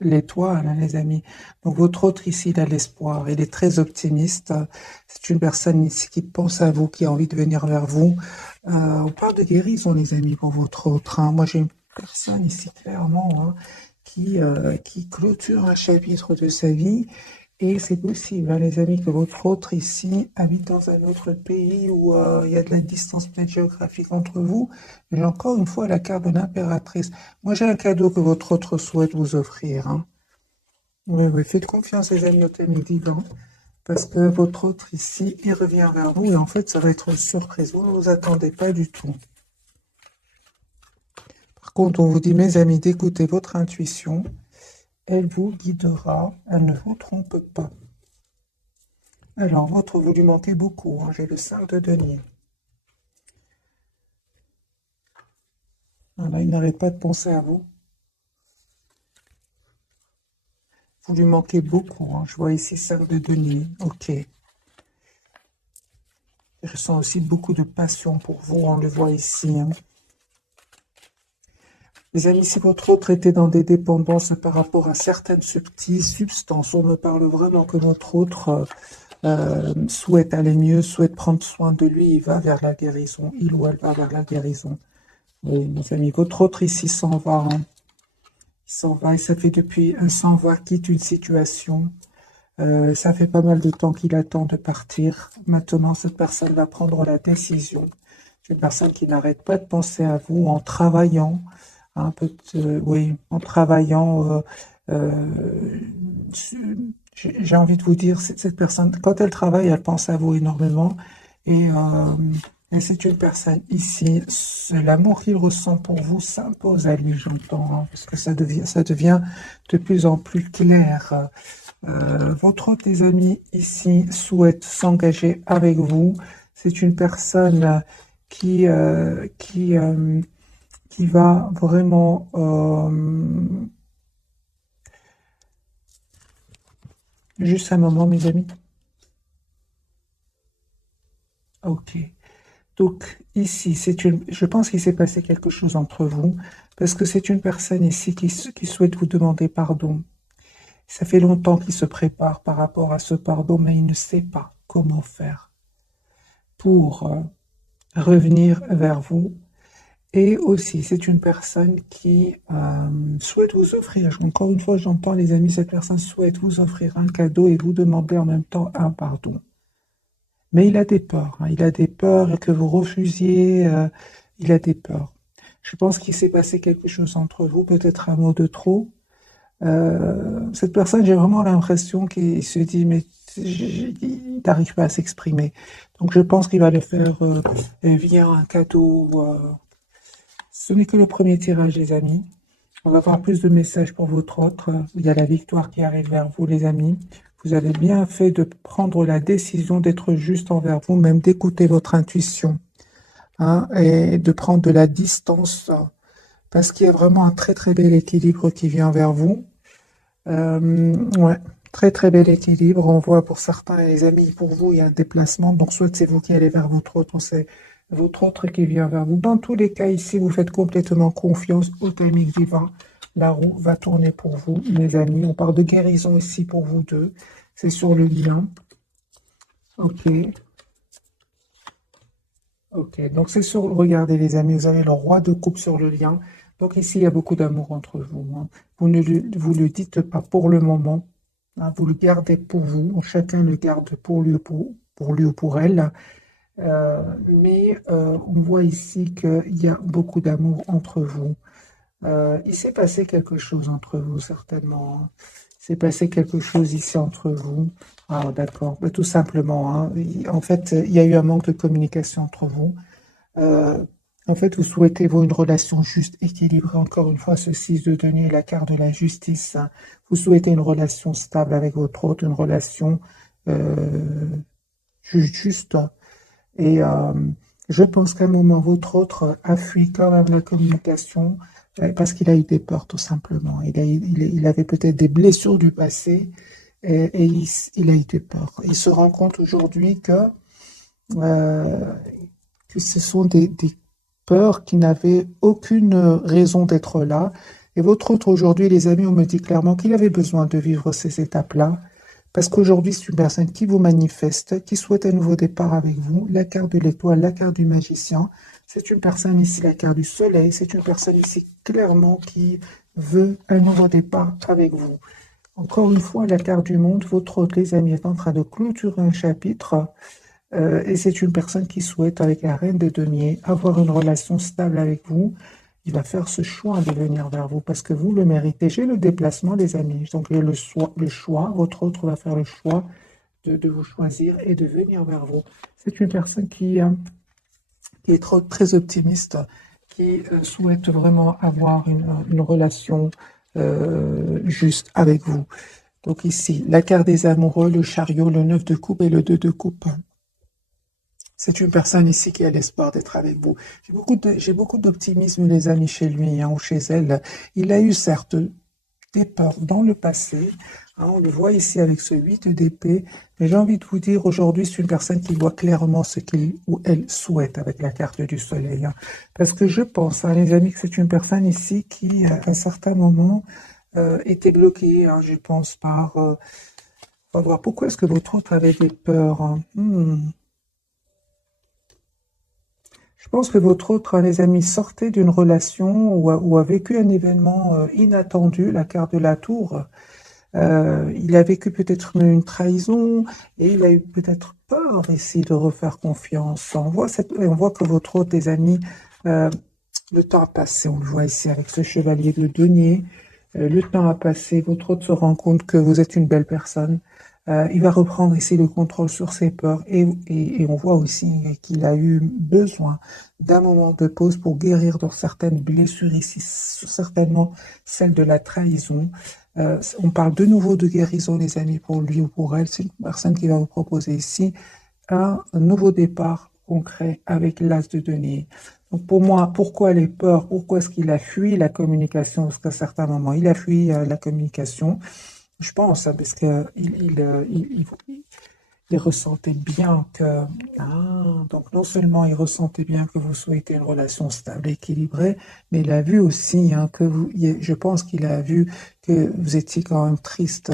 l'étoile, hein, les amis. Donc votre autre ici, il a l'espoir, il est très optimiste. C'est une personne ici qui pense à vous, qui a envie de venir vers vous. On parle de guérison, les amis, pour votre autre, hein. Moi, j'ai une personne ici, clairement, hein, qui clôture un chapitre de sa vie. Et c'est possible, hein, les amis, que votre autre ici habite dans un autre pays où il y a de la distance peut-être géographique entre vous. J'ai encore une fois la carte de l'impératrice. Moi, j'ai un cadeau que votre autre souhaite vous offrir, hein. Oui, oui, faites confiance, les amis, au thème divin, parce que votre autre ici, il revient vers vous et en fait, ça va être une surprise. Vous ne vous attendez pas du tout. Par contre, on vous dit, mes amis, d'écouter votre intuition. Elle vous guidera, elle ne vous trompe pas. Alors, votre, vous lui manquez beaucoup, hein. J'ai le 5 de denier. Voilà, il n'arrête pas de penser à vous. Vous lui manquez beaucoup, hein. Je vois ici 5 de denier. Ok. Je ressens aussi beaucoup de passion pour vous, on le voit ici, hein. Les amis, si votre autre était dans des dépendances par rapport à certaines substances, on me parle vraiment que votre autre souhaite aller mieux, souhaite prendre soin de lui, il va vers la guérison, il ou elle va vers la guérison. Oui, mes amis, votre autre ici s'en va, hein. Il s'en va et ça fait depuis un s'en va, quitte une situation. Ça fait pas mal de temps qu'il attend de partir. Maintenant, cette personne va prendre la décision. C'est une personne qui n'arrête pas de penser à vous en travaillant, un peu, oui, en travaillant. J'ai envie de vous dire, cette personne, quand elle travaille, elle pense à vous énormément. Et, euh, et c'est une personne ici, l'amour qu'il ressent pour vous s'impose à lui, j'entends, hein, parce que ça devient de plus en plus clair. Votre autre des amis ici souhaite s'engager avec vous. C'est une personne qui va vraiment... juste un moment, mes amis. Ok. Donc ici, je pense qu'il s'est passé quelque chose entre vous, parce que c'est une personne ici qui souhaite vous demander pardon. Ça fait longtemps qu'il se prépare par rapport à ce pardon, mais il ne sait pas comment faire pour revenir vers vous. Et aussi, c'est une personne qui souhaite vous offrir, encore une fois, j'entends les amis, cette personne souhaite vous offrir un cadeau et vous demander en même temps un pardon. Mais il a des peurs, hein, il a des peurs que vous refusiez, il a des peurs. Je pense qu'il s'est passé quelque chose entre vous, peut-être un mot de trop. Cette personne, j'ai vraiment l'impression qu'il se dit, mais il n'arrive pas à s'exprimer. Donc je pense qu'il va le faire via un cadeau. Ce n'est que le premier tirage, les amis. On va avoir plus de messages pour votre autre. Il y a la victoire qui arrive vers vous, les amis. Vous avez bien fait de prendre la décision d'être juste envers vous, même d'écouter votre intuition, hein, et de prendre de la distance, parce qu'il y a vraiment un très très bel équilibre qui vient vers vous. Ouais, très très bel équilibre. On voit pour certains, les amis, pour vous, il y a un déplacement. Donc, soit c'est vous qui allez vers votre autre, c'est votre autre qui vient vers vous. Dans tous les cas, ici, vous faites complètement confiance au timing divin. La roue va tourner pour vous, mes amis. On parle de guérison ici pour vous deux. C'est sur le lien. Ok, ok. Donc, c'est sur, regardez, les amis, vous avez le roi de coupe sur le lien. Donc, ici, il y a beaucoup d'amour entre vous, hein. Vous le dites pas pour le moment, hein, vous le gardez pour vous. Chacun le garde pour lui, pour lui ou pour elle. Mais on voit ici qu'il y a beaucoup d'amour entre vous. Il s'est passé quelque chose entre vous, certainement, hein. Il s'est passé quelque chose ici entre vous. Ah, d'accord. Bah, tout simplement, hein. En fait, il y a eu un manque de communication entre vous. Euh, En fait, vous souhaitez, vous, une relation juste, équilibrée. Encore une fois, ce 6 de denier, la carte de la justice, hein. Vous souhaitez une relation stable avec votre autre, une relation euh, juste. Et je pense qu'à un moment, votre autre a fui quand même la communication parce qu'il a eu des peurs, tout simplement. Il avait peut-être des blessures du passé et il a eu des peurs. Il se rend compte aujourd'hui euh, que ce sont des peurs qui n'avaient aucune raison d'être là. Et votre autre aujourd'hui, les amis, on me dit clairement qu'il avait besoin de vivre ces étapes-là, parce qu'aujourd'hui, c'est une personne qui vous manifeste, qui souhaite un nouveau départ avec vous. La carte de l'étoile, la carte du magicien. C'est une personne ici, la carte du soleil. C'est une personne ici, clairement, qui veut un nouveau départ avec vous. Encore une fois, la carte du monde, votre autre, les amis, est en train de clôturer un chapitre. Et c'est une personne qui souhaite, avec la reine de denier, avoir une relation stable avec vous. Il va faire ce choix de venir vers vous parce que vous le méritez. J'ai le déplacement, les amis. Donc, il y a le choix. Votre autre va faire le choix de vous choisir et de venir vers vous. C'est une personne qui est très optimiste, qui souhaite vraiment avoir une relation juste avec vous. Donc ici, la carte des amoureux, le chariot, le 9 de coupe et le 2 de coupe. C'est une personne ici qui a l'espoir d'être avec vous. J'ai beaucoup d'optimisme, les amis, chez lui ou chez elle. Il a eu certes des peurs dans le passé. On le voit ici avec ce 8 d'épée. Mais j'ai envie de vous dire, aujourd'hui, c'est une personne qui voit clairement ce qu'il ou elle souhaite avec la carte du soleil. Parce que je pense, les amis, que c'est une personne ici qui, à un certain moment, était bloquée, je pense, par... on va voir, pourquoi est-ce que votre autre avait des peurs. Je pense que votre autre, les amis, sortait d'une relation ou a vécu un événement inattendu, la carte de la tour. Il a vécu peut-être une trahison et il a eu peut-être peur ici de refaire confiance. On voit que votre autre, les amis, le temps a passé. On le voit ici avec ce chevalier de denier. Le temps a passé. Votre autre se rend compte que vous êtes une belle personne. Il va reprendre ici le contrôle sur ses peurs et on voit aussi qu'il a eu besoin d'un moment de pause pour guérir de certaines blessures ici, certainement celle de la trahison. On parle de nouveau de guérison, les amis, pour lui ou pour elle. C'est une personne qui va vous proposer ici un nouveau départ concret avec l'as de denier. Donc pour moi, pourquoi les peurs? Pourquoi est-ce qu'il a fui la communication? Parce qu'à certains moments, il a fui la communication. Je pense, parce que il ressentait bien que, donc non seulement il ressentait bien que vous souhaitez une relation stable, équilibrée, mais il a vu aussi que je pense qu'il a vu que vous étiez quand même triste,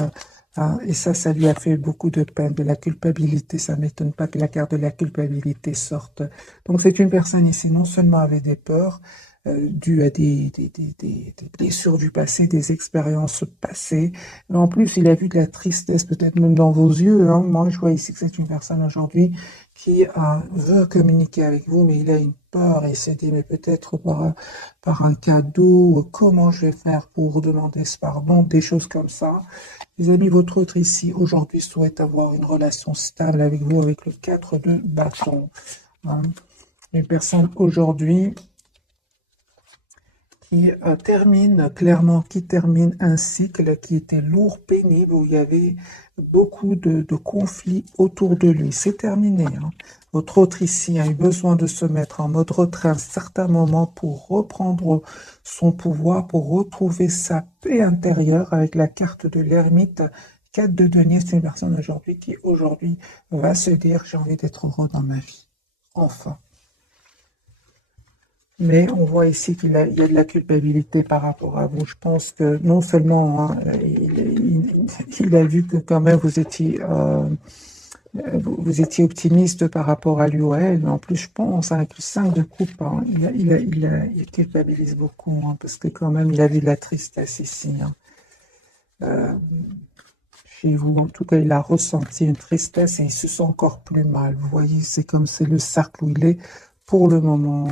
et ça lui a fait beaucoup de peine, de la culpabilité. Ça ne m'étonne pas que la carte de la culpabilité sorte. Donc c'est une personne ici, non seulement avec des peurs, dues à des blessures du passé, des expériences passées. Mais en plus, il a vu de la tristesse, peut-être même dans vos yeux. Moi, je vois ici que c'est une personne aujourd'hui qui veut communiquer avec vous, mais il a une peur et s'est dit, mais peut-être par un cadeau, comment je vais faire pour demander ce pardon, des choses comme ça. Les amis, votre autre ici, aujourd'hui, souhaite avoir une relation stable avec vous, avec le 4 de bâton. Une personne aujourd'hui qui termine un cycle qui était lourd, pénible, où il y avait beaucoup de conflits autour de lui. C'est terminé. Votre autre ici a eu besoin de se mettre en mode retrait à un certain moment pour reprendre son pouvoir, pour retrouver sa paix intérieure avec la carte de l'ermite. 4 de denier, c'est une personne aujourd'hui qui aujourd'hui va se dire j'ai envie d'être heureux dans ma vie. Enfin. Mais on voit ici il y a de la culpabilité par rapport à vous. Je pense que non seulement il a vu que quand même vous étiez optimiste par rapport à lui ou à elle, mais en plus je pense avec le 5 de coupe, il culpabilise beaucoup, parce que quand même il a vu de la tristesse ici. Chez vous, en tout cas, il a ressenti une tristesse et il se sent encore plus mal. Vous voyez, c'est comme c'est le cercle où il est pour le moment.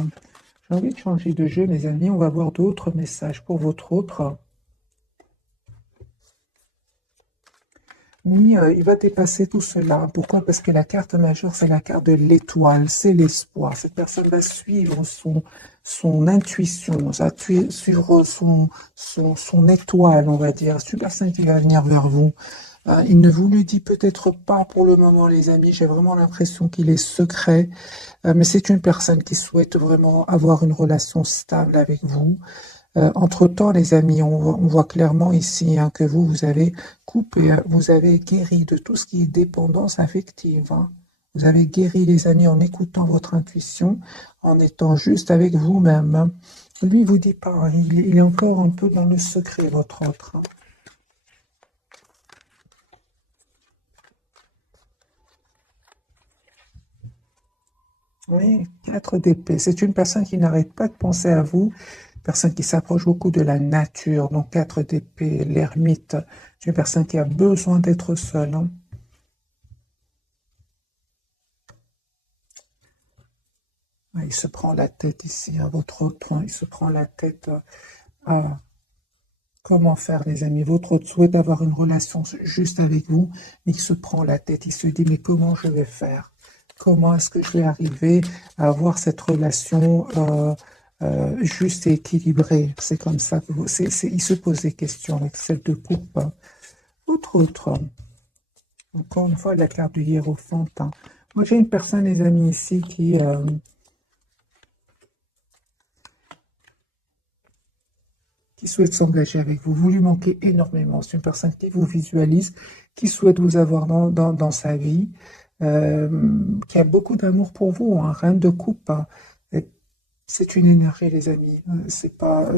J'ai envie de changer de jeu, mes amis. On va voir d'autres messages pour votre autre. Oui, il va dépasser tout cela. Pourquoi? Parce que la carte majeure, c'est la carte de l'étoile, c'est l'espoir. Cette personne va suivre son intuition, ça va suivre son étoile, on va dire. C'est une personne qui va venir vers vous. Il ne vous le dit peut-être pas pour le moment, les amis. J'ai vraiment l'impression qu'il est secret. Mais c'est une personne qui souhaite vraiment avoir une relation stable avec vous. Entre-temps, les amis, on voit clairement ici que vous avez coupé, vous avez guéri de tout ce qui est dépendance affective. Vous avez guéri, les amis, en écoutant votre intuition, en étant juste avec vous-même. Lui, il vous dit pas, hein, il est encore un peu dans le secret, votre autre, hein. Oui, 4 d'épée. C'est une personne qui n'arrête pas de penser à vous, personne qui s'approche beaucoup de la nature. Donc 4 d'épée, l'ermite, c'est une personne qui a besoin d'être seule, hein. Ouais, il se prend la tête ici, à votre autre, hein. Il se prend la tête à comment faire, les amis. Votre autre souhaite avoir une relation juste avec vous, mais il se prend la tête. Il se dit, mais comment je vais faire? Comment est-ce que je vais arriver à avoir cette relation juste et équilibrée? C'est comme ça que il se pose des questions avec celle de coupe, hein. Autre, encore une fois, la carte du hiérophant, hein. Moi, j'ai une personne, les amis, ici, qui souhaite s'engager avec vous. Vous lui manquez énormément. C'est une personne qui vous visualise, qui souhaite vous avoir dans sa vie, qui a beaucoup d'amour pour vous, hein, reine de coupe, hein. C'est une énergie, les amis. C'est pas,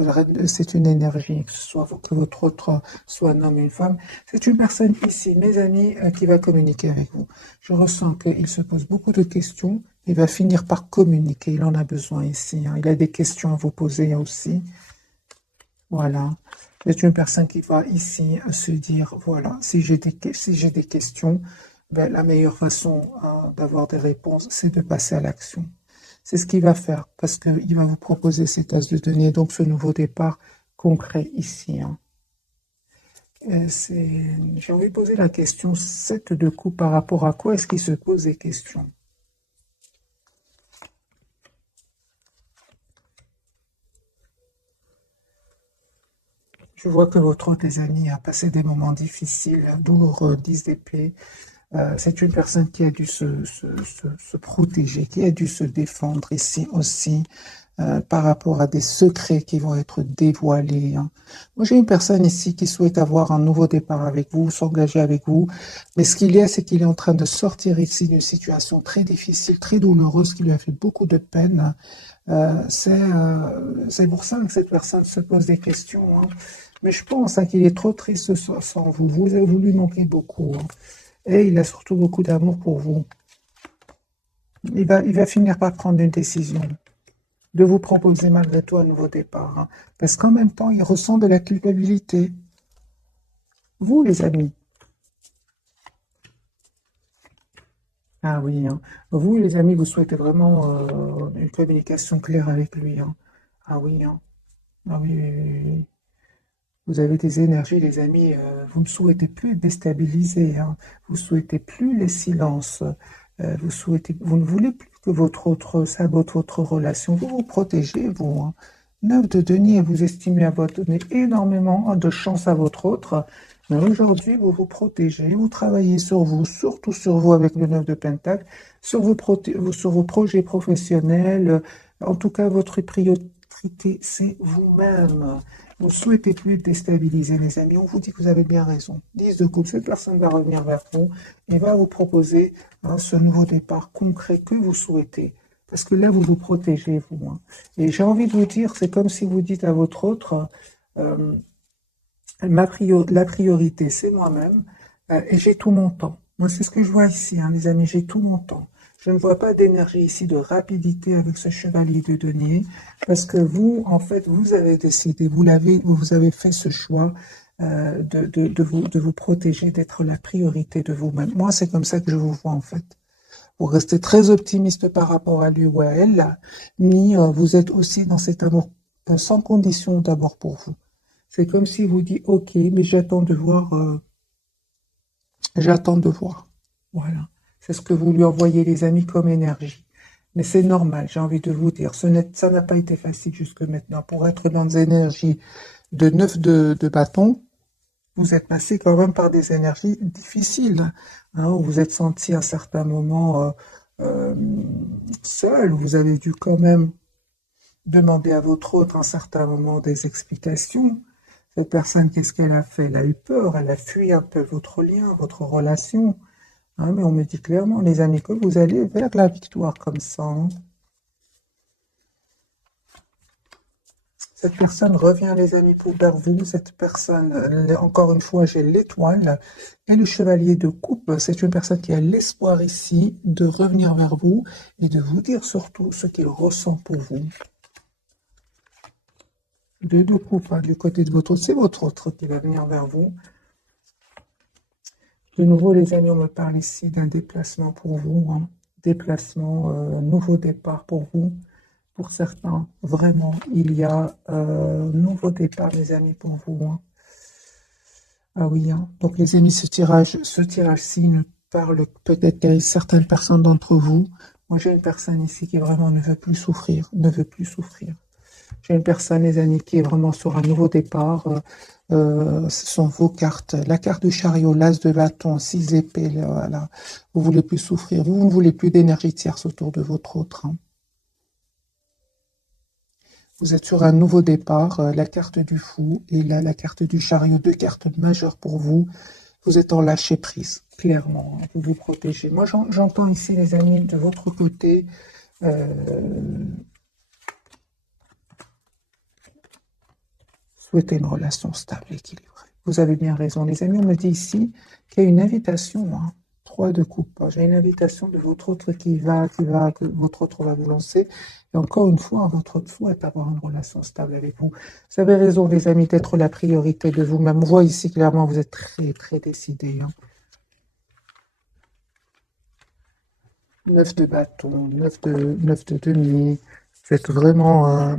c'est une énergie, que ce soit que votre autre soit un homme ou une femme. C'est une personne ici, mes amis, qui va communiquer avec vous. Je ressens qu'il se pose beaucoup de questions. Il va finir par communiquer. Il en a besoin ici, hein. Il a des questions à vous poser aussi. Voilà. C'est une personne qui va ici se dire, voilà, si j'ai des questions, ben, la meilleure façon d'avoir des réponses, c'est de passer à l'action. C'est ce qu'il va faire, parce qu'il va vous proposer cet as de denier, donc ce nouveau départ concret ici, hein. J'ai envie de poser la question, 7 de coups, par rapport à quoi est-ce qu'il se pose des questions? Je vois que votre autre, les amis, a passé des moments difficiles, douloureux, 10 d'épée. C'est une personne qui a dû se protéger, qui a dû se défendre ici aussi, par rapport à des secrets qui vont être dévoilés, hein. Moi, j'ai une personne ici qui souhaite avoir un nouveau départ avec vous, s'engager avec vous, mais ce qu'il y a, c'est qu'il est en train de sortir ici d'une situation très difficile, très douloureuse, qui lui a fait beaucoup de peine. C'est pour ça que cette personne se pose des questions, hein. Mais je pense, hein, qu'il est trop triste sans vous. Vous lui manquez beaucoup, hein. Et il a surtout beaucoup d'amour pour vous. Il va finir par prendre une décision, de vous proposer malgré tout un nouveau départ, hein. Parce qu'en même temps, il ressent de la culpabilité. Vous, les amis. Ah oui, hein. Vous, les amis, vous souhaitez vraiment une communication claire avec lui, hein. Ah oui, hein. Ah oui, oui, oui, oui. Vous avez des énergies, les amis, vous ne souhaitez plus être déstabilisés, hein. Vous souhaitez plus les silences. Vous ne voulez plus que votre autre sabote votre relation. Vous vous protégez, vous, hein. 9 de denier, vous estimez avoir donné énormément de chance à votre autre. Mais aujourd'hui, vous vous protégez, vous travaillez sur vous, surtout sur vous avec le 9 de pentacle, sur vos projets professionnels. En tout cas, votre priorité, c'est vous-même. Vous ne souhaitez plus déstabiliser, les amis. On vous dit que vous avez bien raison. 10 de coupe, cette personne va revenir vers vous et va vous proposer, hein, ce nouveau départ concret que vous souhaitez. Parce que là, vous vous protégez, vous, hein. Et j'ai envie de vous dire, c'est comme si vous dites à votre autre, euh, la priorité, c'est moi-même, et j'ai tout mon temps. Moi, c'est ce que je vois ici, hein, les amis, j'ai tout mon temps. Je ne vois pas d'énergie ici, de rapidité avec ce chevalier de denier, parce que vous, en fait, vous avez décidé, vous avez fait ce choix de vous protéger, d'être la priorité de vous-même. Moi, c'est comme ça que je vous vois, en fait. Vous restez très optimiste par rapport à lui ou à elle, mais vous êtes aussi dans cet amour sans condition d'abord pour vous. C'est comme si vous dites, OK, mais j'attends de voir. Voilà. C'est ce que vous lui envoyez, les amis, comme énergie. Mais c'est normal, j'ai envie de vous dire. Ça n'a pas été facile jusque maintenant. Pour être dans des énergies de 9 de bâton, vous êtes passé quand même par des énergies difficiles, hein, où vous êtes senti à un certain moment euh, seul. Vous avez dû quand même demander à votre autre à un certain moment des explications. Cette personne, qu'est-ce qu'elle a fait? Elle a eu peur, elle a fui un peu votre lien, votre relation, hein, mais on me dit clairement, les amis, que vous allez vers la victoire comme ça, hein. Cette personne revient, les amis, vers vous. Cette personne, encore une fois, j'ai l'étoile et le chevalier de coupe. C'est une personne qui a l'espoir ici de revenir vers vous et de vous dire surtout ce qu'il ressent pour vous. Deux de coupe, hein, du côté de votre autre, c'est votre autre qui va venir vers vous. De nouveau, les amis, on me parle ici d'un déplacement pour vous, hein. Déplacement, nouveau départ pour vous. Pour certains, vraiment, il y a nouveau départ, les amis, pour vous, hein. Ah oui, hein. Donc les amis, ce tirage-ci ne parle peut-être qu'à certaines personnes d'entre vous. Moi, j'ai une personne ici qui vraiment ne veut plus souffrir, ne veut plus souffrir. J'ai une personne, les amis, qui est vraiment sur un nouveau départ. Ce sont vos cartes. La carte du chariot, l'as de bâton, 6 épées, là, voilà. Vous voulez plus souffrir. Vous ne voulez plus d'énergie tierce autour de votre autre, hein. Vous êtes sur un nouveau départ, la carte du fou et là, la carte du chariot, deux cartes majeures pour vous. Vous êtes en lâcher prise, clairement, hein. Vous vous protégez. Moi, j'entends ici, les amis, de votre côté, souhaiter une relation stable, équilibrée. Vous avez bien raison, les amis. On me dit ici qu'il y a une invitation, hein. 3 de coupe. J'ai une invitation de votre autre que votre autre va vous lancer. Et encore une fois, votre souhait d'avoir une relation stable avec vous. Vous avez raison, les amis, d'être la priorité de vous-même. On voit ici clairement, vous êtes très, très décidés, hein. 9 de bâton, 9 de denier. Vous êtes vraiment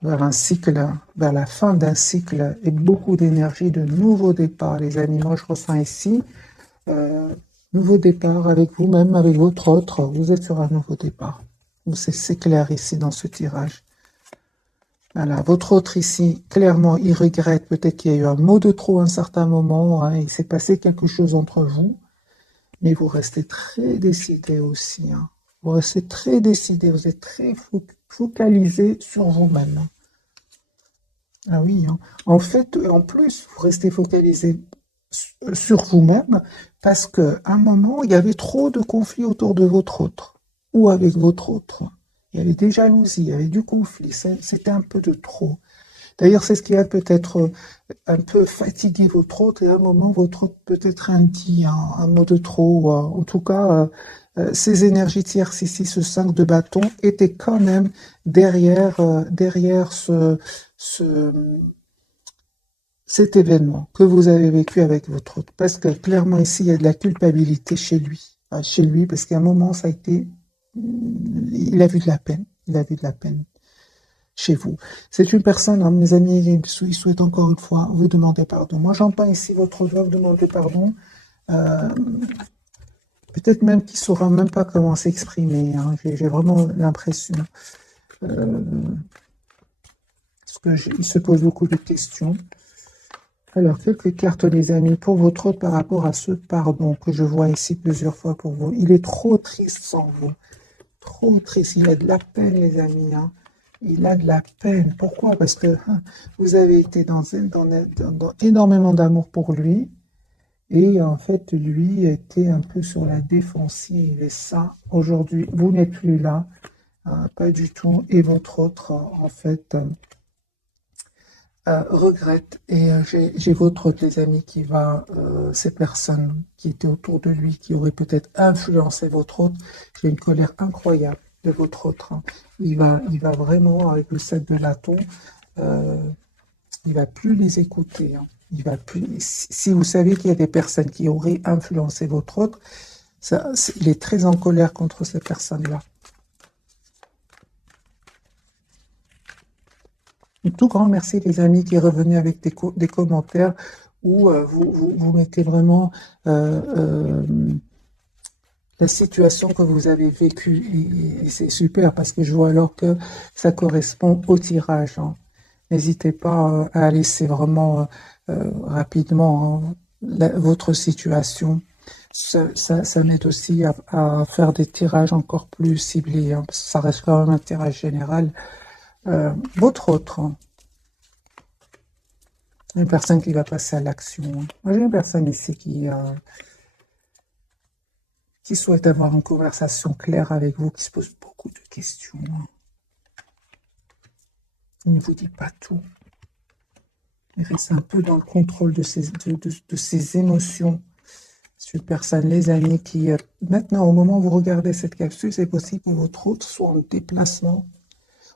vers un cycle, vers la fin d'un cycle et beaucoup d'énergie, de nouveaux départs, les amis. Moi, je ressens ici, nouveau départ avec vous-même, avec votre autre. Vous êtes sur un nouveau départ. C'est clair ici dans ce tirage. Voilà, votre autre ici, clairement, il regrette peut-être qu'il y a eu un mot de trop à un certain moment, hein, il s'est passé quelque chose entre vous, mais vous restez très décidé aussi, hein. Vous restez très décidé, vous êtes très focalisé sur vous-même, hein. Ah oui, hein. En fait, en plus, vous restez focalisé sur vous-même parce qu'à un moment, il y avait trop de conflits autour de votre autre ou avec votre autre. Il y avait des jalousies, il y avait du conflit, c'était un peu de trop. D'ailleurs, c'est ce qui a peut-être un peu fatigué votre autre et à un moment, votre autre peut-être dit un mot de trop. En tout cas, ces énergies tierces ici, ce 5 de bâton, étaient quand même derrière cet événement que vous avez vécu avec votre autre. Parce que clairement ici, il y a de la culpabilité chez lui. Chez lui, parce qu'à un moment, ça a été... Il a vu de la peine. Il a vu de la peine chez vous. C'est une personne, hein, mes amis, il souhaite encore une fois vous demander pardon. Moi, j'entends ici votre doigt vous demander pardon. Peut-être même qu'il ne saura même pas comment s'exprimer, hein. J'ai vraiment l'impression. Parce qu'il se pose beaucoup de questions. Alors, quelques cartes, les amis, pour votre autre par rapport à ce pardon que je vois ici plusieurs fois pour vous. Il est trop triste sans vous. Trop triste. Il a de la peine, les amis, hein. Il a de la peine. Pourquoi? Parce que vous avez été dans énormément d'amour pour lui. Et en fait, lui était un peu sur la défensive. Et ça, aujourd'hui, vous n'êtes plus là. Pas du tout. Et votre autre, en fait... regrette et j'ai votre autre, les amis, qui va, ces personnes qui étaient autour de lui, qui auraient peut-être influencé votre autre, j'ai une colère incroyable de votre autre, hein. Il va vraiment, avec le 7 de bâton, il va plus les écouter, hein. Il va plus, si vous savez qu'il y a des personnes qui auraient influencé votre autre, il est très en colère contre ces personnes-là. Un tout grand merci, les amis, qui est revenu avec des commentaires où vous mettez vraiment la situation que vous avez vécue. Et c'est super parce que je vois alors que ça correspond au tirage, hein. N'hésitez pas à laisser vraiment rapidement, hein, votre situation. Ça m'aide aussi à faire des tirages encore plus ciblés, hein, parce que ça reste quand même un tirage général. Votre autre, hein, une personne qui va passer à l'action. Moi, j'ai une personne ici qui souhaite avoir une conversation claire avec vous, qui se pose beaucoup de questions. Il ne vous dit pas tout. Il reste un peu dans le contrôle de ses émotions. C'est une personne, les amis, qui, maintenant, au moment où vous regardez cette capsule, c'est possible que votre hôte soit en déplacement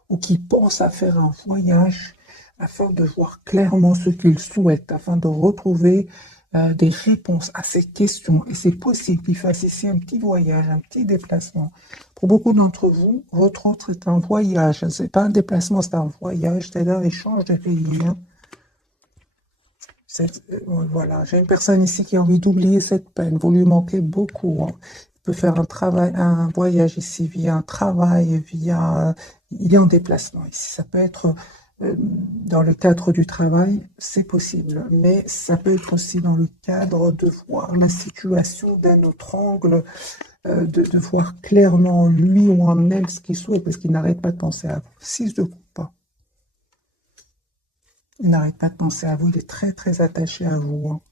ou qui pense à faire un voyage afin de voir clairement ce qu'il souhaite, afin de retrouver des réponses à ces questions. Et c'est possible qu'il fasse ici un petit voyage, un petit déplacement. Pour beaucoup d'entre vous, votre hôte est un voyage. Ce n'est pas un déplacement, c'est un voyage, c'est-à-dire il change de pays. Hein. Voilà, j'ai une personne ici qui a envie d'oublier cette peine. Vous lui manquez beaucoup. Hein. Il peut faire un travail, un voyage ici via un travail, via. Il est en déplacement ici. Ça peut être dans le cadre du travail, c'est possible, mais ça peut être aussi dans le cadre de voir la situation d'un autre angle, de voir clairement lui ou en elle ce qu'il souhaite, parce qu'il n'arrête pas de penser à vous. 6 de coupe. Il n'arrête pas de penser à vous, il est très très attaché à vous. Hein.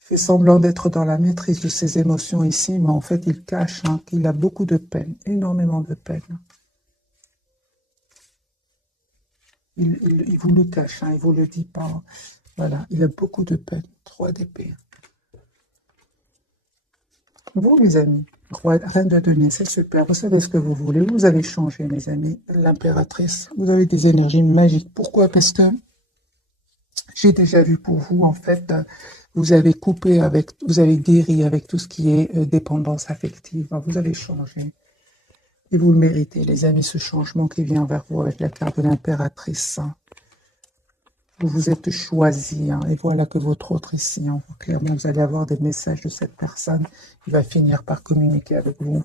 Il fait semblant d'être dans la maîtrise de ses émotions ici, mais en fait il cache qu'il a beaucoup de peine, énormément de peine. Il vous le cache, il ne vous le dit pas. Voilà, il a beaucoup de peine. 3 d'épée. Vous, mes amis, reine de denier, c'est super. Vous savez ce que vous voulez. Vous allez changer, mes amis. L'impératrice, vous avez des énergies magiques. Pourquoi? Parce que j'ai déjà vu pour vous, en fait, vous avez coupé avec, vous avez guéri avec tout ce qui est dépendance affective. Vous avez changé. Et vous le méritez, les amis, ce changement qui vient vers vous avec la carte de l'impératrice. Vous vous êtes choisi, et voilà que votre autre ici, clairement, vous allez avoir des messages de cette personne qui va finir par communiquer avec vous.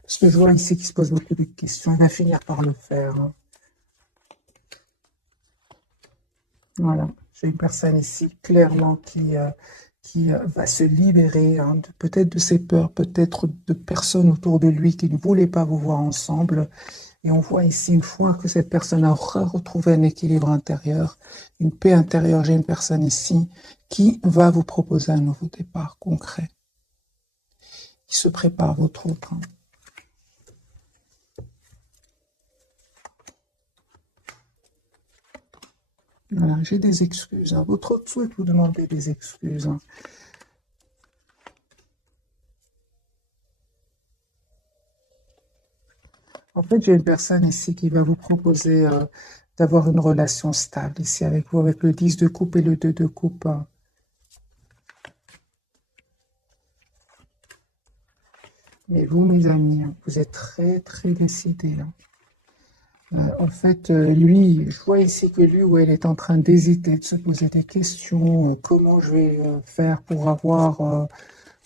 Parce que je vois ici qu'il se pose beaucoup de questions, il va finir par le faire. Hein. Voilà, j'ai une personne ici, clairement, qui va se libérer, peut-être de ses peurs, peut-être de personnes autour de lui qui ne voulaient pas vous voir ensemble. Et on voit ici, une fois que cette personne aura retrouvé un équilibre intérieur, une paix intérieure, j'ai une personne ici qui va vous proposer un nouveau départ concret. Il se prépare, votre autre. Voilà, j'ai des excuses. Votre autre souhaite vous demander des excuses. En fait, j'ai une personne ici qui va vous proposer d'avoir une relation stable ici avec vous, avec le 10 de coupe et le 2 de coupe. Mais vous, mes amis, vous êtes très, très décidés. En fait, lui, je vois ici que lui ou elle est en train d'hésiter, de se poser des questions. Comment je vais faire pour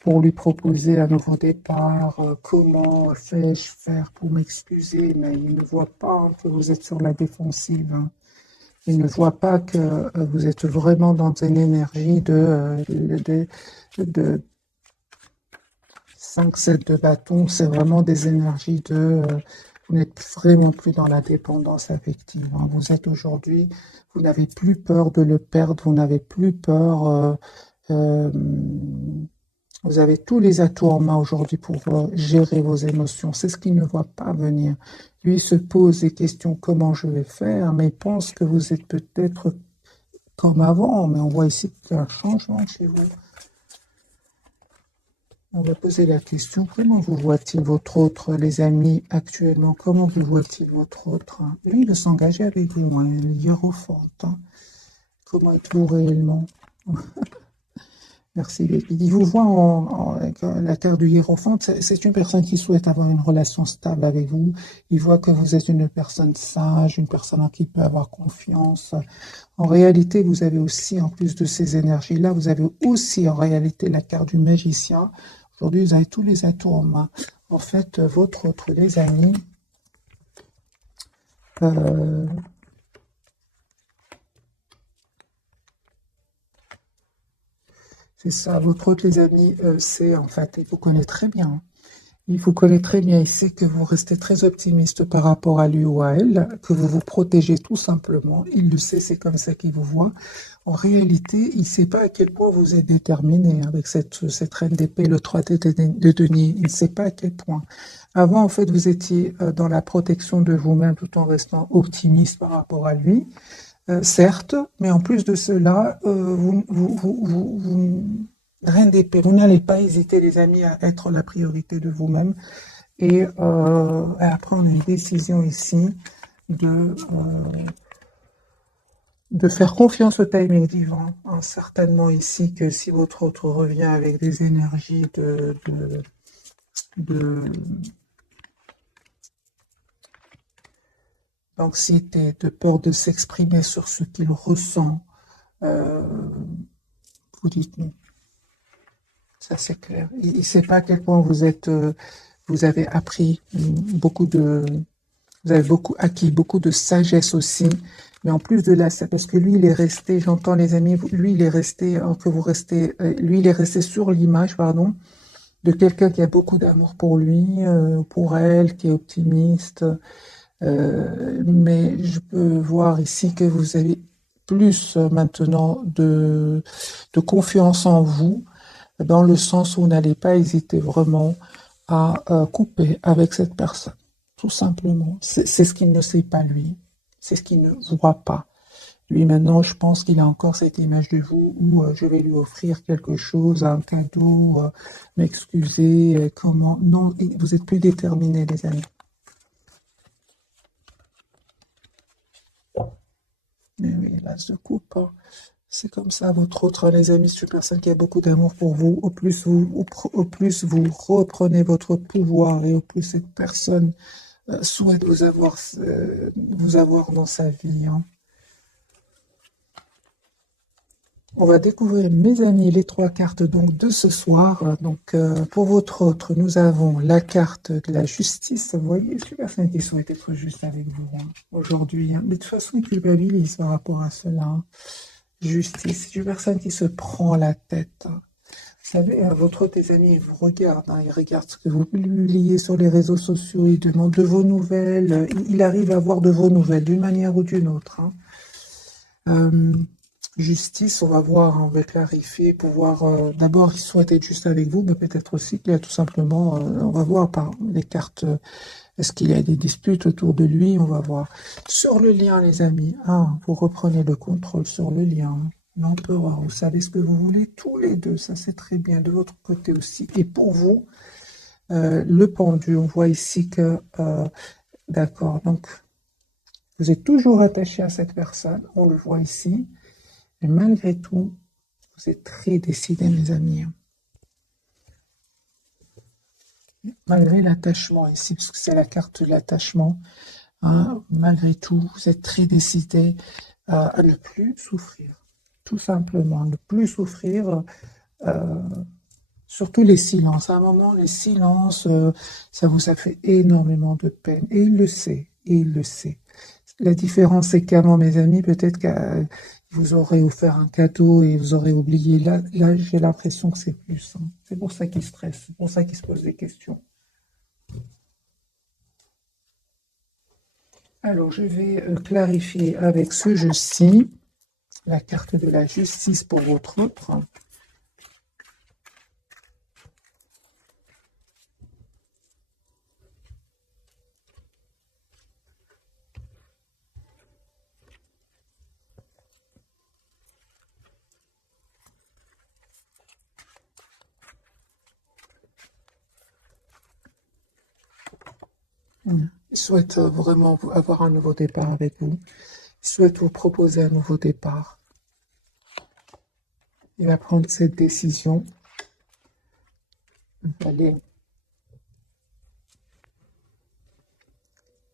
pour lui proposer un nouveau départ? Comment fais-je faire pour m'excuser? Mais il ne voit pas que vous êtes sur la défensive. Il ne voit pas que vous êtes vraiment dans une énergie de 5-7 de bâton. C'est vraiment des énergies vous n'êtes vraiment plus dans la dépendance affective. Vous êtes aujourd'hui, vous n'avez plus peur de le perdre, vous n'avez plus peur. Vous avez tous les atouts en main aujourd'hui pour gérer vos émotions. C'est ce qu'il ne voit pas venir. Lui se pose des questions, comment je vais faire, mais il pense que vous êtes peut-être comme avant, mais on voit ici qu'il y a un changement chez vous. On va poser la question, comment vous voit-il votre autre, les amis, actuellement? Comment vous voit-il votre autre? Lui, il veut s'engager avec vous, il est hiérophante. Comment êtes-vous réellement? Merci. Il vous voit avec la carte du hiérophant. C'est une personne qui souhaite avoir une relation stable avec vous. Il voit que vous êtes une personne sage, une personne en qui il peut avoir confiance. En réalité, vous avez aussi, en plus de ces énergies-là, vous avez aussi en réalité la carte du magicien. Aujourd'hui, vous avez tous les atouts en main. En fait, votre autre, les amis, c'est ça, votre autre, les amis, c'est en fait, il vous connaît très bien. Il vous connaît très bien ici, que vous restez très optimiste par rapport à lui ou à elle, que vous vous protégez tout simplement. Il le sait, c'est comme ça qu'il vous voit. En réalité, il ne sait pas à quel point vous êtes déterminé avec cette reine d'épée, le 3 de denier. Il ne sait pas à quel point. Avant, en fait, vous étiez dans la protection de vous-même tout en restant optimiste par rapport à lui. Certes, mais en plus de cela, reine d'épée, vous n'allez pas hésiter, les amis, à être la priorité de vous-même et à prendre une décision ici de, euh, de faire confiance au timing divin. Hein, certainement ici que si votre autre revient avec des énergies de, d'anxiété, de peur de s'exprimer sur ce qu'il ressent, euh, vous dites non. Ça, c'est clair. Il ne sait pas à quel point vous avez appris beaucoup de, vous avez beaucoup acquis beaucoup de sagesse aussi. Mais en plus de là, parce que lui, il est resté, j'entends les amis, lui, il est resté, que vous restez, lui, il est resté sur l'image, pardon, de quelqu'un qui a beaucoup d'amour pour lui, pour elle, qui est optimiste. Mais je peux voir ici que vous avez plus maintenant de confiance en vous dans le sens où vous n'allez pas hésiter vraiment à couper avec cette personne, tout simplement. C'est ce qu'il ne sait pas, lui. C'est ce qu'il ne voit pas. Lui, maintenant, je pense qu'il a encore cette image de vous où je vais lui offrir quelque chose, un cadeau, m'excuser, comment... Non, vous êtes plus déterminés, les amis. Mais oui, là, se coupe. Hein. C'est comme ça, votre autre, les amis, c'est une personne qui a beaucoup d'amour pour vous. Au plus vous reprenez votre pouvoir et au plus cette personne souhaite vous avoir dans sa vie. Hein. On va découvrir, mes amis, les trois cartes donc de ce soir. Donc, pour votre autre, nous avons la carte de la justice. Vous voyez, c'est une personne qui souhaite être juste avec vous hein, aujourd'hui. Hein. Mais de toute façon, il culpabilise par rapport à cela. Hein. Justice, c'est une personne qui se prend la tête. Vous savez, votre tes amis, ils vous regardent, hein, ils regardent ce que vous publiez sur les réseaux sociaux, ils demandent de vos nouvelles, il arrive à avoir de vos nouvelles d'une manière ou d'une autre. Hein. Euh, justice, on va voir, on va clarifier, pouvoir, d'abord, il souhaite être juste avec vous, mais peut-être aussi qu'il y a tout simplement, on va voir par les cartes, est-ce qu'il y a des disputes autour de lui, on va voir. Sur le lien, les amis, vous reprenez le contrôle sur le lien. L'empereur, vous savez ce que vous voulez tous les deux, ça c'est très bien, de votre côté aussi. Et pour vous, le pendu, on voit ici que, d'accord, donc vous êtes toujours attaché à cette personne, on le voit ici, mais malgré tout, vous êtes très décidé, mes amis. Malgré l'attachement ici, parce que c'est la carte de l'attachement, hein, malgré tout, vous êtes très décidé à ne plus souffrir. Tout simplement, ne plus souffrir, surtout les silences. À un moment, les silences, ça vous a fait énormément de peine. Et il le sait, et il le sait. La différence, c'est qu'avant, mes amis, peut-être que vous aurez offert un cadeau et vous aurez oublié. Là j'ai l'impression que c'est plus. Hein. C'est pour ça qu'il stresse, c'est pour ça qu'il se pose des questions. Alors, je vais clarifier avec ce jeu-ci la carte de la justice pour votre autre. Il souhaite vraiment avoir un nouveau départ avec vous. Il souhaite vous proposer un nouveau départ. Il va prendre cette décision.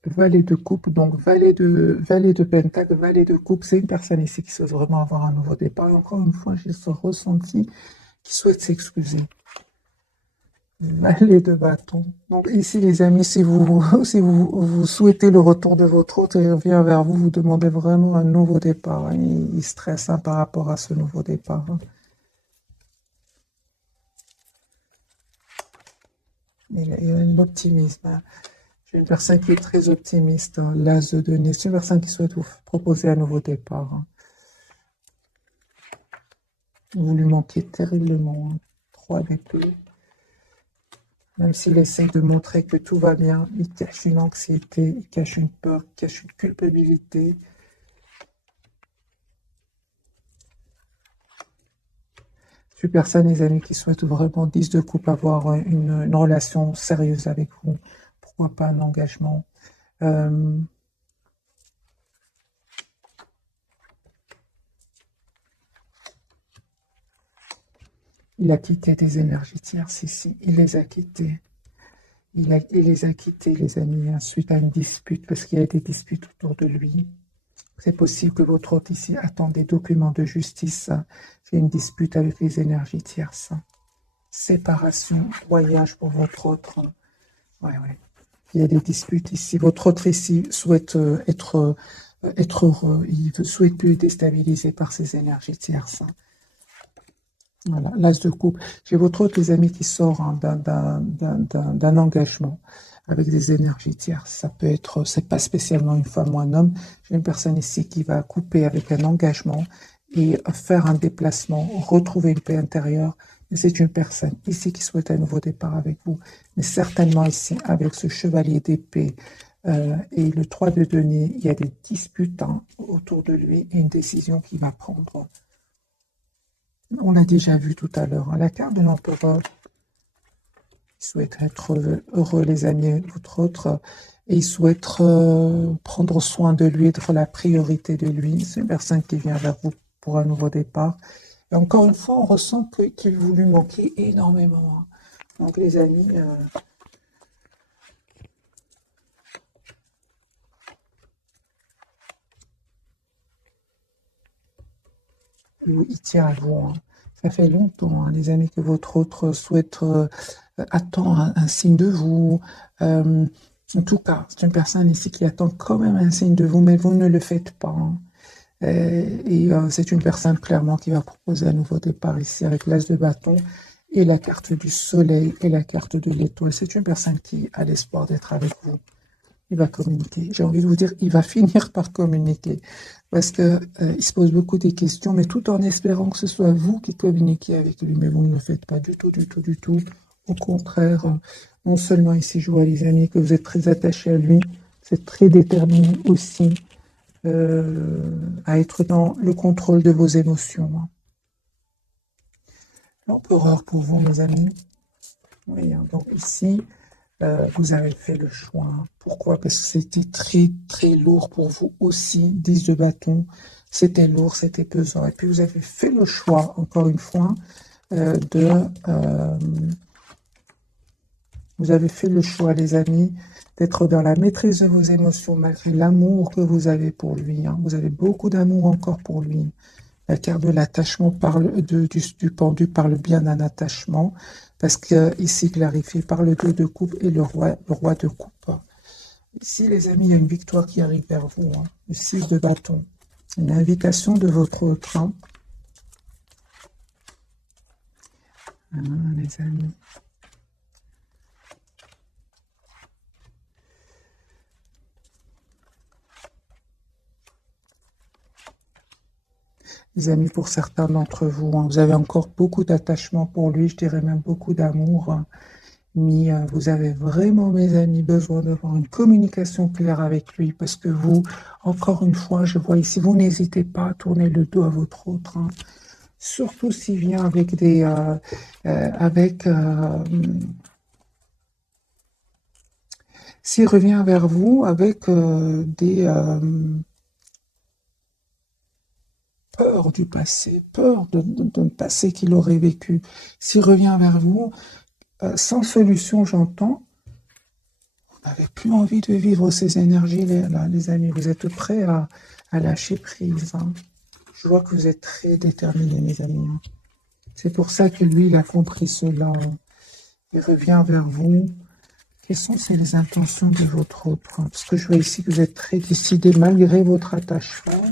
Valet de coupe, donc valet de pentacle, valet de coupe, c'est une personne ici qui souhaite vraiment avoir un nouveau départ. Et encore une fois, j'ai ce ressenti qui souhaite s'excuser. Valet de bâton. Donc ici, les amis, si vous souhaitez le retour de votre autre, il revient vers vous, vous demandez vraiment un nouveau départ. Hein. Il stresse hein, par rapport à ce nouveau départ. Hein. Il a l'optimisme, hein. J'ai une personne qui est très optimiste, hein, l'as de denier. C'est une personne qui souhaite vous proposer un nouveau départ, hein. Vous lui manquez terriblement, hein. 3 d'épée. Même s'il essaie de montrer que tout va bien, il cache une anxiété, il cache une peur, il cache une culpabilité. Une personne, les amis, qui souhaitent vraiment 10 de coupe, avoir une relation sérieuse avec vous. Pourquoi pas un engagement. Euh, il a quitté des énergies tierces ici. Il les a quittées. Il les a quittés, les amis, hein, suite à une dispute, parce qu'il y a des disputes autour de lui. C'est possible que votre hôte ici attend des documents de justice. C'est une dispute avec les énergies tierces. Séparation, voyage pour votre autre. Ouais, ouais. Il y a des disputes ici. Votre autre ici souhaite être heureux. Il ne souhaite plus être déstabilisé par ces énergies tierces. Voilà, l'as de coupe. J'ai votre autre, les amis, qui sort, hein, d'un engagement avec des énergies tierces. Ça peut être, c'est pas spécialement une femme ou un homme. J'ai une personne ici qui va couper avec un engagement et faire un déplacement, retrouver une paix intérieure. Et c'est une personne ici qui souhaite un nouveau départ avec vous. Mais certainement ici, avec ce chevalier d'épée et le 3 de denier, il y a des disputes, hein, autour de lui et une décision qu'il va prendre. On l'a déjà vu tout à l'heure, hein, la carte de l'empereur. Il souhaite être heureux, les amis, votre autre, et il souhaite prendre soin de lui, être la priorité de lui. C'est une personne qui vient vers vous pour un nouveau départ. Et encore une fois, on ressent qu'il vous lui manquez énormément, hein. Donc, les amis, il tient à vous, hein. Ça fait longtemps, hein, les amis, que votre autre souhaite attend un signe de vous. En tout cas, c'est une personne ici qui attend quand même un signe de vous, mais vous ne le faites pas, hein. C'est une personne clairement qui va proposer un nouveau départ ici avec l'as de bâton et la carte du soleil et la carte de l'étoile. C'est une personne qui a l'espoir d'être avec vous. Il va communiquer. J'ai envie de vous dire, il va finir par communiquer parce que il se pose beaucoup de questions, mais tout en espérant que ce soit vous qui communiquez avec lui. Mais vous ne le faites pas du tout, du tout, du tout. Au contraire, non seulement ici, je vois les amis que vous êtes très attachés à lui, vous êtes très déterminés aussi à être dans le contrôle de vos émotions, hein. L'empereur pour vous, mes amis. Oui, hein, donc ici, vous avez fait le choix. Pourquoi? Parce que c'était très, très lourd pour vous aussi. 10 de bâton, c'était lourd, c'était pesant. Et puis, vous avez fait le choix, encore une fois, de... vous avez fait le choix, les amis, d'être dans la maîtrise de vos émotions, malgré l'amour que vous avez pour lui, hein. Vous avez beaucoup d'amour encore pour lui. La carte de l'attachement parle du pendu parle bien d'un attachement, parce que ici clarifié par le 2 de coupe et le roi de coupe. Ici, les amis, il y a une victoire qui arrive vers vous, hein. Le 6 de bâton. Une invitation de votre train. Ah, les amis. Les amis, pour certains d'entre vous, hein, vous avez encore beaucoup d'attachement pour lui, je dirais même beaucoup d'amour, hein. Mais vous avez vraiment, mes amis, besoin d'avoir une communication claire avec lui, parce que vous, encore une fois, je vois ici, vous n'hésitez pas à tourner le dos à votre autre, hein. Surtout s'il vient avec s'il revient vers vous avec des peurs du passé, peur d'un passé qu'il aurait vécu. S'il revient vers vous sans solution, j'entends, vous n'avez plus envie de vivre ces énergies-là, les amis. Vous êtes prêts à lâcher prise, hein. Je vois que vous êtes très déterminés, mes amis, hein. C'est pour ça que lui, il a compris cela, hein. Il revient vers vous. Quelles sont les intentions de votre autre, hein? Parce que je vois ici que vous êtes très décidé malgré votre attachement.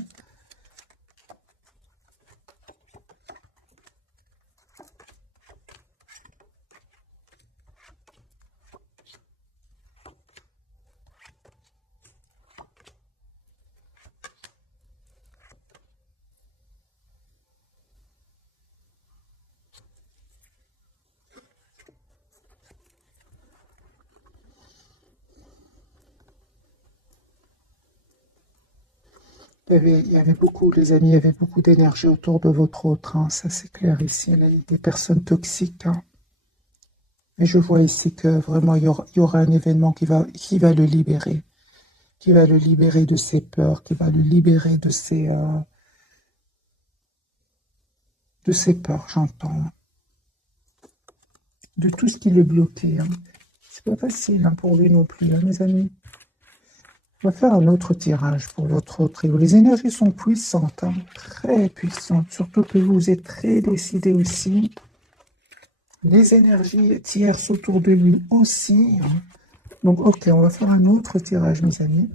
Il y avait beaucoup, les amis, il y avait beaucoup d'énergie autour de votre autre, hein, ça c'est clair ici. Elle a des personnes toxiques, hein. Et je vois ici que vraiment il y aura un événement qui va le libérer, qui va le libérer de ses peurs, qui va le libérer de ses peurs, j'entends, de tout ce qui le bloquait, hein. C'est pas facile, hein, pour lui non plus, hein, mes amis. On va faire un autre tirage pour votre trio. Les énergies sont puissantes, hein, très puissantes, surtout que vous êtes très décidé aussi. Les énergies tierces autour de lui aussi, hein. Donc, ok, on va faire un autre tirage, mes amis.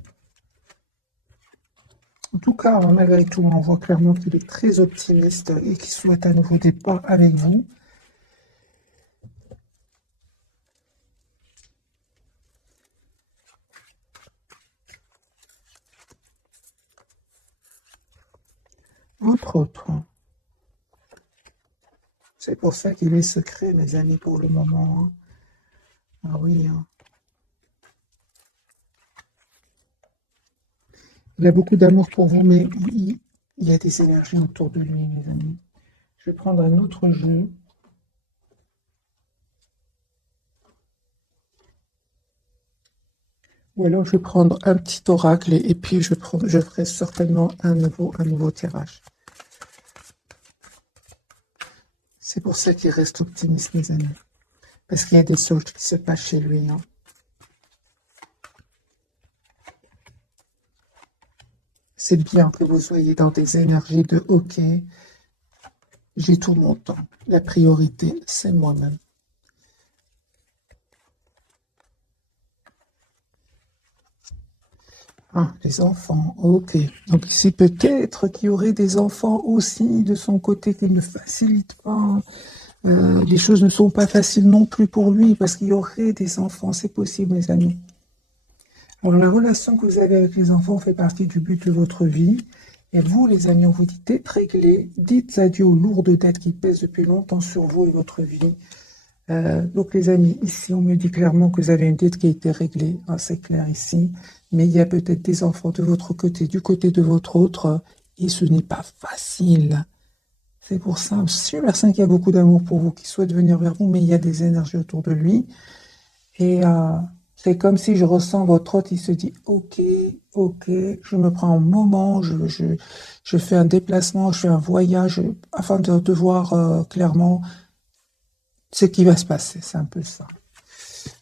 En tout cas, malgré tout, on voit clairement qu'il est très optimiste et qu'il souhaite un nouveau départ avec vous. Votre autre. C'est pour ça qu'il est secret, mes amis, pour le moment, hein. Ah oui, hein. Il a beaucoup d'amour pour vous, mais il y a des énergies autour de lui, mes amis. Je vais prendre un autre jeu. Ou alors je vais prendre un petit oracle et puis je ferai certainement un nouveau tirage. C'est pour ça qu'il reste optimiste, mes amis. Parce qu'il y a des choses qui se passent chez lui, hein. C'est bien que vous soyez dans des énergies de OK, j'ai tout mon temps. La priorité, c'est moi-même. Ah, les enfants, ok. Donc ici, peut-être qu'il y aurait des enfants aussi de son côté qui ne facilitent pas. Les choses ne sont pas faciles non plus pour lui parce qu'il y aurait des enfants, c'est possible, mes amis. Alors, la relation que vous avez avec les enfants fait partie du but de votre vie. Et vous, les amis, on vous dit d'être réglés, dites adieu aux lourdes dettes qui pèsent depuis longtemps sur vous et votre vie. Donc, les amis, ici, on me dit clairement que vous avez une dette qui a été réglée, hein, c'est clair ici. Mais il y a peut-être des enfants de votre côté, du côté de votre autre, et ce n'est pas facile. C'est pour ça, je suis une personne qui a beaucoup d'amour pour vous, qui souhaite venir vers vous, mais il y a des énergies autour de lui. Et c'est comme si je ressens votre hôte, il se dit, ok, je me prends un moment, je fais un déplacement, je fais un voyage, afin de voir clairement ce qui va se passer, c'est un peu ça.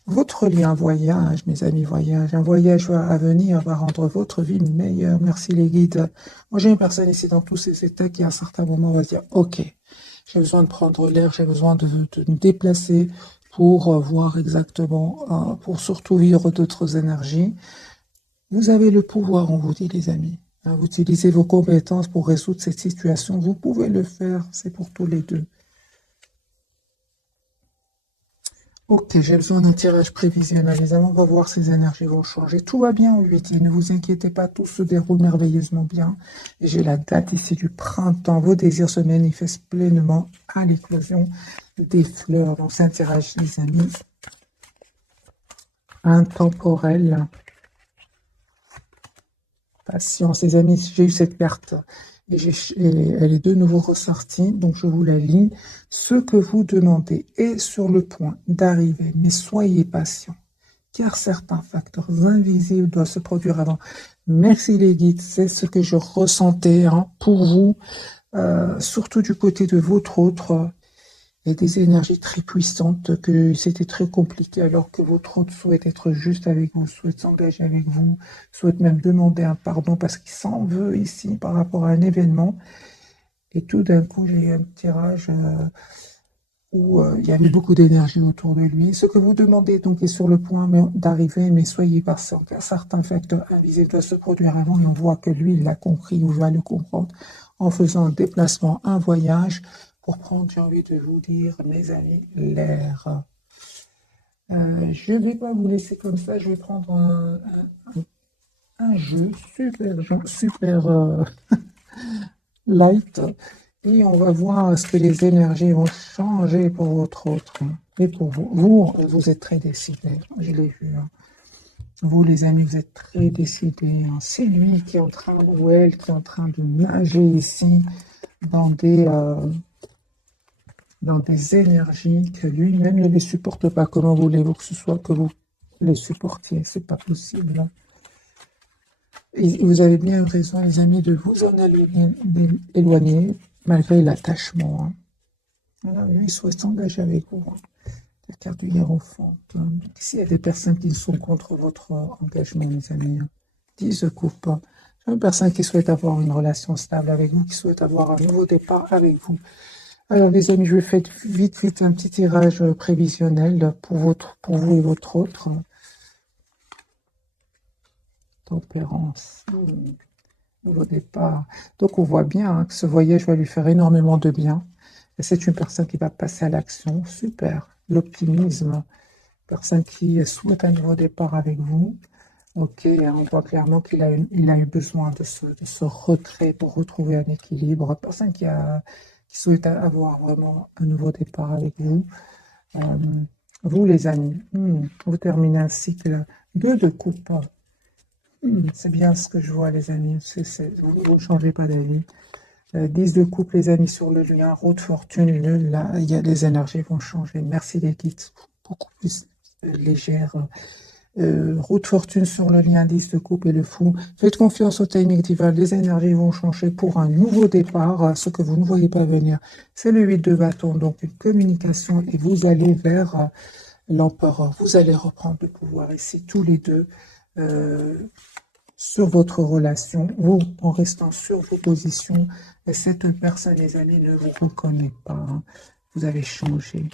Votre lien voyage, mes amis, voyage, un voyage à venir va rendre votre vie meilleure. Merci les guides. Moi, j'ai une personne ici dans tous ces états qui, à un certain moment, va se dire, ok, j'ai besoin de prendre l'air, j'ai besoin de me déplacer pour voir exactement, pour surtout vivre d'autres énergies. Vous avez le pouvoir, on vous dit, les amis. Vous utilisez vos compétences pour résoudre cette situation. Vous pouvez le faire, c'est pour tous les deux. Ok, j'ai besoin d'un tirage prévisionnel. Les amants, on va voir si ces énergies vont changer. Tout va bien, on lui dit. Ne vous inquiétez pas, tout se déroule merveilleusement bien. Et j'ai la date ici du printemps. Vos désirs se manifestent pleinement à l'éclosion des fleurs. Donc, c'est un tirage, les amis, intemporel. Patience, les amis, j'ai eu cette carte. Et elle est de nouveau ressortie, donc je vous la lis. Ce que vous demandez est sur le point d'arriver, mais soyez patient, car certains facteurs invisibles doivent se produire avant. Merci les guides, c'est ce que je ressentais, hein, pour vous, surtout du côté de votre autre. Il y a des énergies très puissantes que c'était très compliqué alors que votre autre souhaite être juste avec vous, souhaite s'engager avec vous, souhaite même demander un pardon parce qu'il s'en veut ici par rapport à un événement. Et tout d'un coup, j'ai eu un tirage où il y avait beaucoup d'énergie autour de lui. Ce que vous demandez donc est sur le point d'arriver, mais soyez patient, car certains facteurs invisibles doivent se produire avant et on voit que lui, il l'a compris ou va le comprendre en faisant un déplacement, un voyage pour prendre, j'ai envie de vous dire, mes amis, l'air. Je ne vais pas vous laisser comme ça, je vais prendre un jeu super light et on va voir est-ce que les énergies vont changer pour votre autre et pour vous. Vous êtes très décidé, je l'ai vu, hein. Vous, les amis, vous êtes très décidés, hein. C'est lui qui est en train, ou elle, qui est en train de nager ici dans dans des énergies que lui-même ne les supporte pas. Comment voulez-vous que ce soit que vous les supportiez? C'est pas possible, hein. Et vous avez bien raison, les amis, de vous en éloigner, malgré l'attachement, hein. Alors, lui, il souhaite s'engager avec vous, hein. La carte du hiérophante, hein. Ici, il y a des personnes qui sont contre votre engagement, les amis, hein. 10 de coupe, hein. Une personne qui souhaite avoir une relation stable avec vous, qui souhaite avoir un nouveau départ avec vous. Alors, les amis, je vais faire vite un petit tirage prévisionnel pour vous et votre autre. Tempérance. Nouveau départ. Donc, on voit bien, hein, que ce voyage va lui faire énormément de bien. Et c'est une personne qui va passer à l'action. Super. L'optimisme. Personne qui souhaite un nouveau départ avec vous. Ok, on voit clairement qu'il a, il a eu besoin de ce retrait pour retrouver un équilibre. Personne qui souhaite avoir vraiment un nouveau départ avec vous. Vous, les amis, vous terminez un cycle 2 de coupe. C'est bien ce que je vois, les amis. Vous ne changez pas d'avis. 10 de coupe, les amis, sur le lien. Roue de fortune, nul. Là, il y a les énergies vont changer. Merci, les guides. Beaucoup plus légères. Roue de fortune sur le lien 10 de coupe et le fou. Faites confiance au timing divin. Les énergies vont changer pour un nouveau départ. Ce que vous ne voyez pas venir, c'est le 8 de bâton. Donc, une communication et vous allez vers l'empereur. Vous allez reprendre le pouvoir ici, tous les deux. Sur votre relation, vous en restant sur vos positions, et cette personne, les amis, ne vous reconnaît pas, hein. Vous avez changé.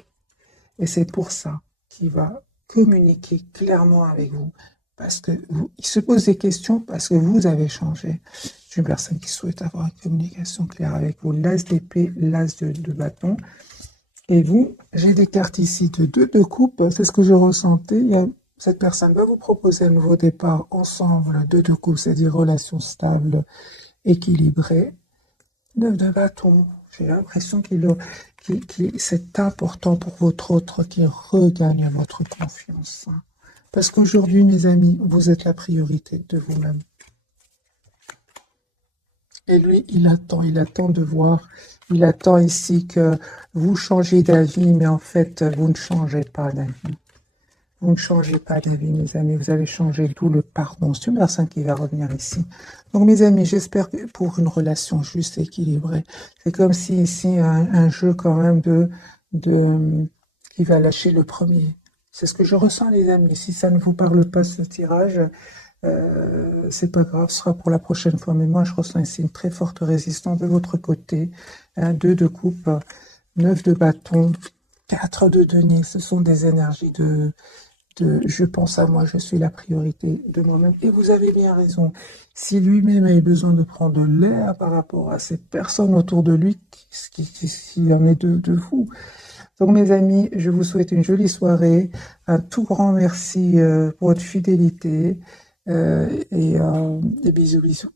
Et c'est pour ça qu'il va communiquer clairement avec vous, parce que il se pose des questions parce que vous avez changé. C'est une personne qui souhaite avoir une communication claire avec vous. L'as d'épée, l'as de bâton. Et vous, j'ai des cartes ici de 2 de coupe, c'est ce que je ressentais. Cette personne va vous proposer un nouveau départ ensemble, 2 de coupe, c'est-à-dire relation stable, équilibrée. 9 de bâton, j'ai l'impression c'est important pour votre autre qu'il regagne votre confiance, hein. Parce qu'aujourd'hui, mes amis, vous êtes la priorité de vous-même. Et lui, il attend de voir, il attend ici que vous changez d'avis, mais en fait, vous ne changez pas d'avis. Vous ne changez pas d'avis, mes amis, vous avez changé, d'où le pardon. C'est une personne qui va revenir ici. Donc, mes amis, j'espère que pour une relation juste et équilibrée, c'est comme si ici, un jeu quand même qui va lâcher le premier. C'est ce que je ressens, les amis. Si ça ne vous parle pas, ce tirage, c'est pas grave, ce sera pour la prochaine fois. Mais moi, je ressens ici une très forte résistance de votre côté. 2 de coupe, 9 de bâton, 4 de denier. Ce sont des énergies je pense à moi, je suis la priorité de moi-même. Et vous avez bien raison. Si lui-même a eu besoin de prendre l'air par rapport à cette personne autour de lui, s'il en est de vous. Donc, mes amis, je vous souhaite une jolie soirée. Un tout grand merci pour votre fidélité. Et bisous, bisous.